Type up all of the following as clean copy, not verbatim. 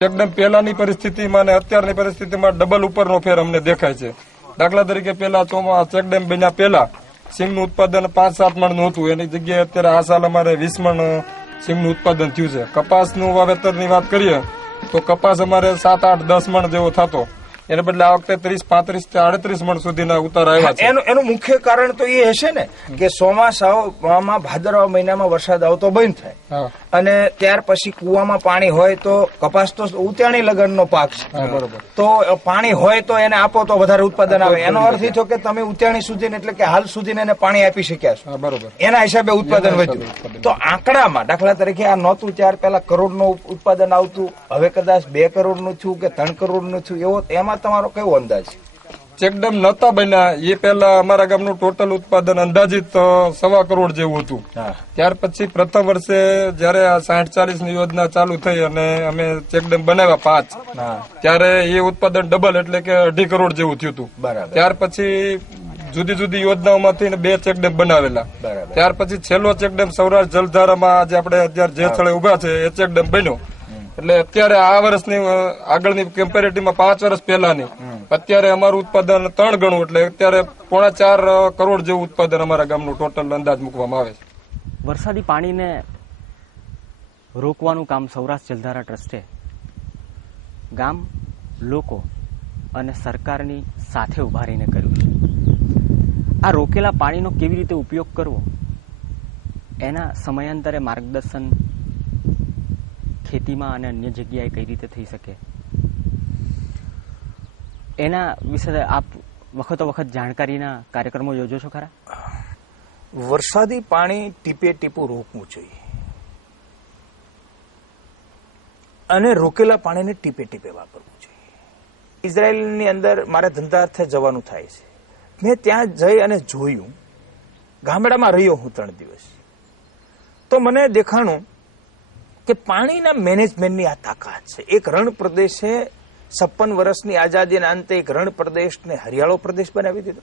એકદમ પહેલાની પરિસ્થિતિમાં અને અત્યારની પરિસ્થિતિમાં ડબલ ઉપરનો ફેર અમને દેખાય છે. દાખલા તરીકે પેલા ચેકડેમ બન્યા પહેલા સિંગનું ઉત્પાદન 5-7 મણનું હતું, એની જગ્યાએ અત્યારે આ સાલ અમારે 20 મણ સિંગનું ઉત્પાદન થયું છે. કપાસનું વાવેતરની વાત કરીએ તો કપાસ અમારે 7-8-10 મણ જેવો થતો, એને બદલે આ વખતે 30-35-38 મણ સુધીના ઉતાર આવ્યા છે. એનું મુખ્ય કારણ તો એ હશે ને કે ચોમાસામાં ભાદરવા મહિનામાં વરસાદ આવતો બંધ થાય અને ત્યાર પછી કુવામાં પાણી હોય તો કપાસ તો ઉત્યાણી લગનનો પાક છે, બરોબર, તો પાણી હોય તો એને આપો તો વધારે ઉત્પાદન આવે. એનો અર્થ એ થયો કે તમે ઉત્યાણી સુધી એટલે કે હાલ સુધી એને પાણી આપી શક્યા છો, બરોબર, એના હિસાબે ઉત્પાદન વધ્યું. તો આંકડામાં દાખલા તરીકે આ નહોતું ત્યાર પેલા કરોડનું ઉત્પાદન આવતું, હવે કદાચ 2 કરોડનું થયું કે 3 કરોડનું થયું, એવો એમાં તમારો કેવો અંદાજ? ચેકડેમ નતા બન્યા એ પેલા અમારા ગામનું ટોટલ ઉત્પાદન અંદાજિત 1.25 કરોડ જેવું હતું. ત્યાર પછી પ્રથમ વર્ષે જયારે આ 60-40 ની યોજના ચાલુ થઈ અને અમે ચેકડેમ બનાવ્યા 5, ત્યારે એ ઉત્પાદન ડબલ એટલે કે 2.5 કરોડ જેવું થયું હતું. ત્યાર પછી જુદી જુદી યોજનાઓમાંથી 2 ચેકડેમ બનાવેલા. ત્યાર પછી છેલ્લો ચેકડેમ સૌરાષ્ટ્ર જલધારામાં આજે આપણે અત્યારે જે સ્થળે ઉભા છે એ ચેકડેમ બન્યો. એટલે અત્યારે આ વર્ષની આગળની કમ્પેરેટિવમાં 5 વર્ષ પહેલાની અત્યારે અમારું ઉત્પાદન 3 ગણું, એટલે અત્યારે 4.5 કરોડ જેવું ઉત્પાદન અમારા ગામનું ટોટલ અંદાજ મૂકવામાં આવે છે. વરસાદી પાણીને રોકવાનું કામ સૌરાષ્ટ્ર જલધારા ટ્રસ્ટે ગામ, લોકો અને સરકારની સાથે ઉભા રહીને કર્યું છે. આ રોકેલા પાણીનો કેવી રીતે ઉપયોગ કરવો એના સમયાંતરે માર્ગદર્શન ખેતીમાં અને અન્ય જગ્યાએ કઈ રીતે થઈ શકે એના વિશે આપ વખતો વખત જાણકારીના કાર્યક્રમો યોજો છો ખરા? વરસાદી પાણી ટીપે ટીપું રોકવું જોઈએ અને રોકેલા પાણીને ટીપે ટીપે વાપરવું જોઈએ. ઇઝરાયલની અંદર મારે ધંધાર્થે જવાનું થાય છે. મેં ત્યાં જઈ અને જોયું, ગામડામાં રહ્યો હું 3 દિવસ, તો મને દેખાણું કે પાણીના મેનેજમેન્ટની આ તાકાત છે. એક રણ પ્રદેશે 56 વર્ષની આઝાદીના અંતે એક રણ પ્રદેશને હરિયાળો પ્રદેશ બનાવી દીધો.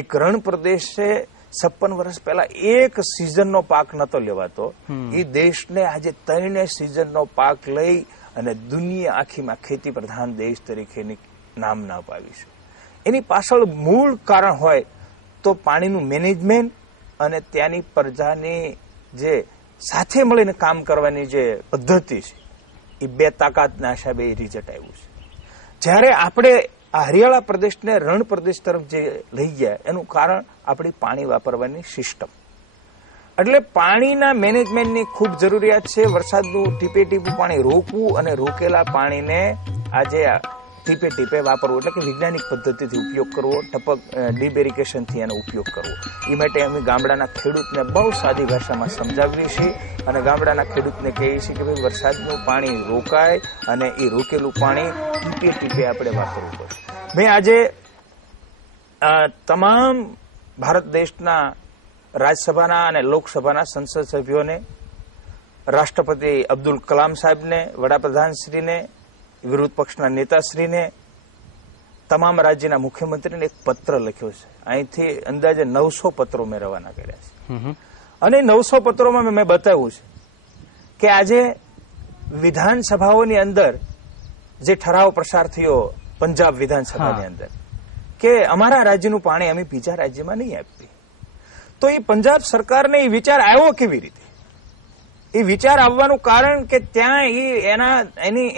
એક રણ પ્રદેશે 56 વર્ષ પહેલા એક સિઝનનો પાક નતો લેવાતો, એ દેશને આજે 3 સિઝનનો પાક લઈ અને દુનિયા આખીમાં ખેતી પ્રધાન દેશ તરીકેની નામના અપાવી છે. એની પાછળ મૂળ કારણ હોય તો પાણીનું મેનેજમેન્ટ અને ત્યાંની પ્રજાની જે સાથે મળીને કામ કરવાની જે પદ્ધતિ છે, એ 2 તાકાતના હિસાબે એ રિઝલ્ટ આવ્યું છે. જ્યારે આપણે આ હરિયાળા પ્રદેશને રણ પ્રદેશ તરફ જે લઈ ગયા એનું કારણ આપણી પાણી વાપરવાની સિસ્ટમ. એટલે પાણીના મેનેજમેન્ટની ખૂબ જરૂરિયાત છે. વરસાદનું ટીપે ટીપું પાણી રોકવું અને રોકેલા પાણીને આજે ટીપે ટીપે વાપરવું, એટલે કે વૈજ્ઞાનિક પદ્ધતિથી ઉપયોગ કરવો, ટપક ડીપ ઇરિગેશનથી એનો ઉપયોગ કરવો. એ માટે અમે ગામડાના ખેડૂતને બહુ સાદી ભાષામાં સમજાવીએ છીએ અને ગામડાના ખેડૂતને કહીએ છીએ કે ભાઈ વરસાદનું પાણી રોકાય અને એ રોકેલું પાણી ટીપે ટીપે આપણે વાપરવું પડે. મેં આજે તમામ ભારત દેશના રાજ્યસભાના અને લોકસભાના સંસદ સભ્યોને, રાષ્ટ્રપતિ અબ્દુલ કલામ સાહેબને, વડાપ્રધાનશ્રીને, વિરોધ પક્ષના નેતાશ્રીને, તમામ રાજ્યના મુખ્યમંત્રીને એક પત્ર લખ્યો છે. અહીંથી અંદાજે 900 પત્રો મેં રવાના કર્યા છે અને 900 પત્રોમાં મેં બતાવ્યું છે કે આજે વિધાનસભાઓની અંદર જે ઠરાવ પ્રસાર થયો પંજાબ વિધાનસભાની અંદર કે અમારા રાજ્યનું પાણી અમે બીજા રાજ્યમાં નહીં આપીએ, તો એ પંજાબ સરકારને એ વિચાર આવ્યો કેવી રીતે? એ વિચાર આવવાનું કારણ કે ત્યાં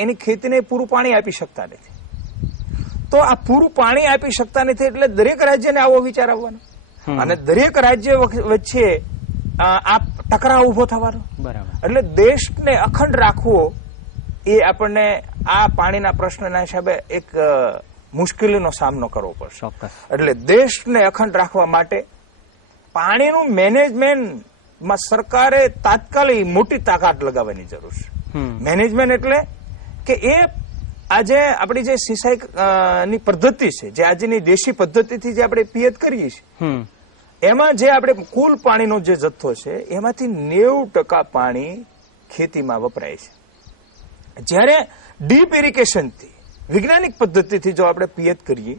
એની ખેતીને પૂરું પાણી આપી શકતા નથી. તો આ પૂરું પાણી આપી શકતા નથી એટલે દરેક રાજ્યને આવો વિચાર આવવાનો અને દરેક રાજ્ય વચ્ચે આ ટકરાવ ઉભો થવાનો. એટલે દેશને અખંડ રાખવો એ આપણને આ પાણીના પ્રશ્નના હિસાબે એક મુશ્કેલીનો સામનો કરવો પડશે. એટલે દેશને અખંડ રાખવા માટે પાણીનું મેનેજમેન્ટ માં સરકારે તાત્કાલિક મોટી તાકાત લગાવવાની જરૂર છે. મેનેજમેન્ટ એટલે કે એ આજે આપણી જે સિંચાઈ ની પદ્ધતિ છે, જે આજની દેશી પદ્ધતિથી જે આપણે પિયત કરીએ છીએ, એમાં જે આપણે કુલ પાણીનો જે જથ્થો છે એમાંથી 90% પાણી ખેતીમાં વપરાય છે. જ્યારે ડીપ ઇરિગેશનથી વૈજ્ઞાનિક પદ્ધતિથી જો આપણે પિયત કરીએ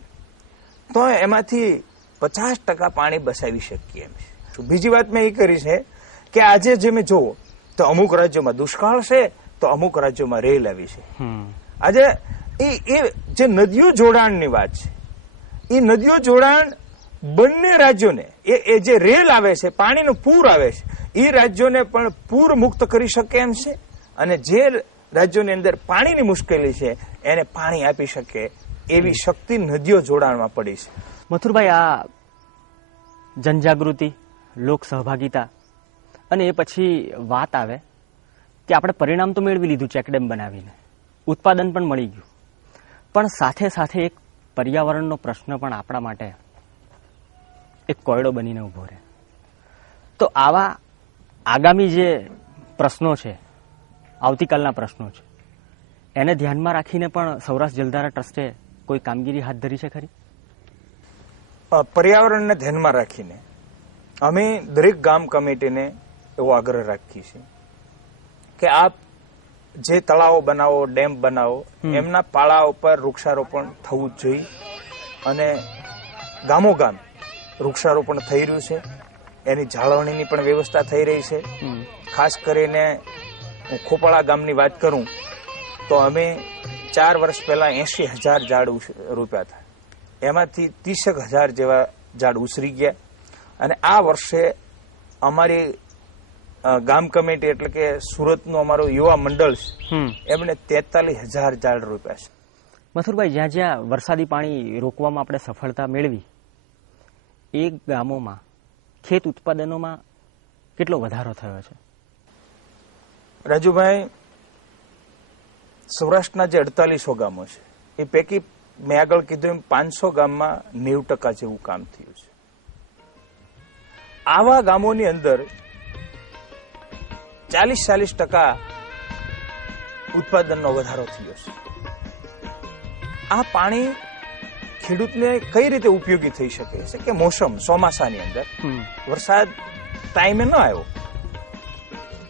તો એમાંથી 50% પાણી બચાવી શકીએ એમ છે. બીજી વાત મેં એ કરી છે કે આજે જે મેં જોવો તો અમુક રાજ્યોમાં દુષ્કાળ છે તો અમુક રાજ્યોમાં રેલ આવી છે. આજે એ જે નદીઓ જોડાણની વાત છે, એ નદીઓ જોડાણ બંને રાજ્યોને એ જે રેલ આવે છે, પાણીનું પૂર આવે છે, એ રાજ્યોને પણ પૂર મુક્ત કરી શકે એમ છે, અને જે રાજ્યોની અંદર પાણીની મુશ્કેલી છે એને પાણી આપી શકે એવી શક્તિ નદીઓ જોડાણમાં પડી છે. મથુરભાઈ, આ જનજાગૃતિ, લોક સહભાગિતા અને એ પછી વાત આવે કે આપણે પરિણામ તો મેળવી લીધું ચેકડેમ બનાવીને, ઉત્પાદન પણ મળી ગયું, પણ સાથે સાથે એક પર્યાવરણનો પ્રશ્ન પણ આપણા માટે એક કોયડો બનીને ઉભો રહે. તો આવા આગામી જે પ્રશ્નો છે, આવતીકાલના પ્રશ્નો છે, એને ધ્યાનમાં રાખીને પણ સૌરાષ્ટ્ર જલધારા ટ્રસ્ટે કોઈ કામગીરી હાથ ધરી છે ખરી? પર્યાવરણને ધ્યાનમાં રાખીને અમે દરેક ગામ કમિટીને એવો આગ્રહ રાખીએ છીએ કે આપ જે તળાવો બનાવો, ડેમ બનાવો, એમના પાળા ઉપર વૃક્ષારોપણ થવું જ જોઈએ. અને ગામોગામ વૃક્ષારોપણ થઈ રહ્યું છે, એની જાળવણીની પણ વ્યવસ્થા થઈ રહી છે. ખાસ કરીને હું ખોપાળા ગામની વાત કરું તો અમે 4 વર્ષ પહેલા 80,000 ઝાડ રોપ્યા હતા. એમાંથી 30,000 જેવા ઝાડ ઉછરી ગયા, અને આ વર્ષે અમારી ગામ કમિટી એટલે કે સુરતનું અમારું યુવા મંડળ છે, એમણે 43,000 ઝાડ રોપ્યા છે. મથુરભાઈ, જ્યાં જ્યાં વરસાદી પાણી રોકવામાં આપણે સફળતા મેળવી, એ ગામોમાં ખેત ઉત્પાદનોમાં કેટલો વધારો થયો છે? રાજુભાઈ, સૌરાષ્ટ્રના જે 4800 ગામો છે એ પૈકી મેં આગળ કીધું એમ 500 ગામમાં 90% જેવું કામ થયું છે. આવા ગામોની અંદર 40-40% ઉત્પાદનનો વધારો થયો છે. આ પાણી ખેડૂતને કઈ રીતે ઉપયોગી થઈ શકે છે કે મોસમ ચોમાસાની અંદર વરસાદ ટાઈમે ન આવ્યો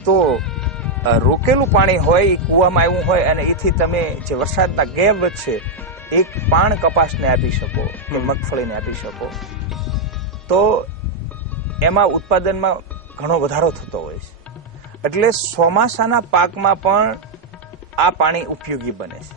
તો રોકેલું પાણી હોય, એ કૂવામાં આવ્યું હોય, અને એથી તમે જે વરસાદના ગેપ વચ્ચે એક પાણ કપાસને આપી શકો કે મગફળીને આપી શકો, તો એમાં ઉત્પાદનમાં ઘણો વધારો થતો હોય છે. એટલે ચોમાસાના પાકમાં પણ આ પાણી ઉપયોગી બને છે.